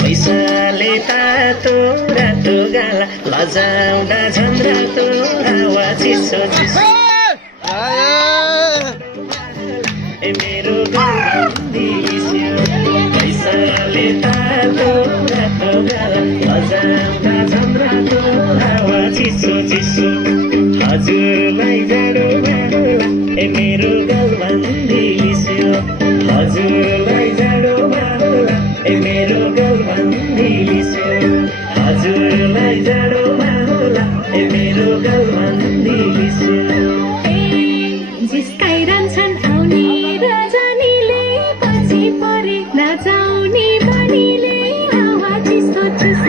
पैसाले तातो रातो गाला लजाउँदा झन् रातो हावा चिसो चिसो मेरो दिस्यो पैसाले तातो रातो गाला लजाउँदा झन् रातो हावा चिसो चिसो हजुरलाई जाडो होला मेरो गलबन्दी लिस्यो हजुरलाई जाडो होला मेरो गलबन्दी लिस्यो हजुरलाई जाडो होला मेरो गलबन्दी लिस्यो जिस्काइरहन्छन् आउने र जानेले पछि परे नजाउने बानीले हावा चिसो चिसो